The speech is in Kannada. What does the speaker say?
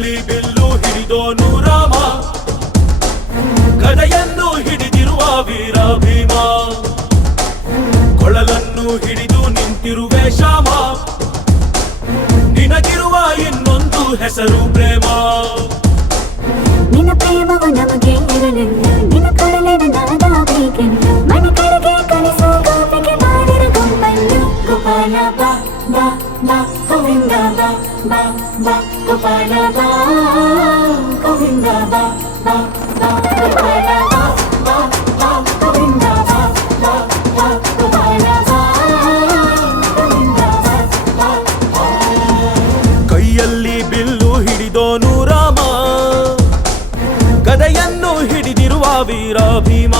ಕೈಯಲ್ಲಿ ಬಿಲ್ಲು ಹಿಡಿದೋನು ರಾಮ, ಗದೆಯನ್ನು ಹಿಡಿದಿರುವ ವೀರ ಭೀಮ, ಕೊಳಲನ್ನು ಹಿಡಿದು ನಿಂತಿರುವೆ ಶ್ಯಾಮ, ನಿನಗಿರುವ ಇನ್ನೊಂದು ಹೆಸರು ಪ್ರೇಮ. ನಿನ್ನ ಪ್ರೇಮವು ನಮಗೆ ಇರಲಿಲ್ಲ, ನಿನ್ನ ಕೊಡಲಿನ ನಾದಾಗಬೇಕೆಂದು ಮನೆ ಕಡೆಗೆ ಕಳಿಸೋ ಗೋಪಿಗೆ ಮಾಡಿರ ಗೊಂಬನ್ನು. ಗೋಪಾಲ ಬಾ ಬಾ ಬಾ ಗೋವಿಂದ ಬಾ ಬಾ ಬಾ ಗೋಪಾಲ ಬಾ ಗೋವಿಂದ ಬಾ ಬಾ ಬಾ ಗೋಪಾಲ ಬಾ ಬಾ ಬಾ ಗೋವಿಂದ ಬಾ ಬಾ ಬಾ ಗೋಪಾಲ ಬಾ ಗೋವಿಂದ ಬಾ ಬಾ ಬಾ. ಕೈಯಲ್ಲಿ ಬಿಲ್ಲು ಹಿಡಿದೋನು ರಾಮ, ಗದೆಯನ್ನು ಹಿಡಿದಿರುವ ವೀರ ಭೀಮ,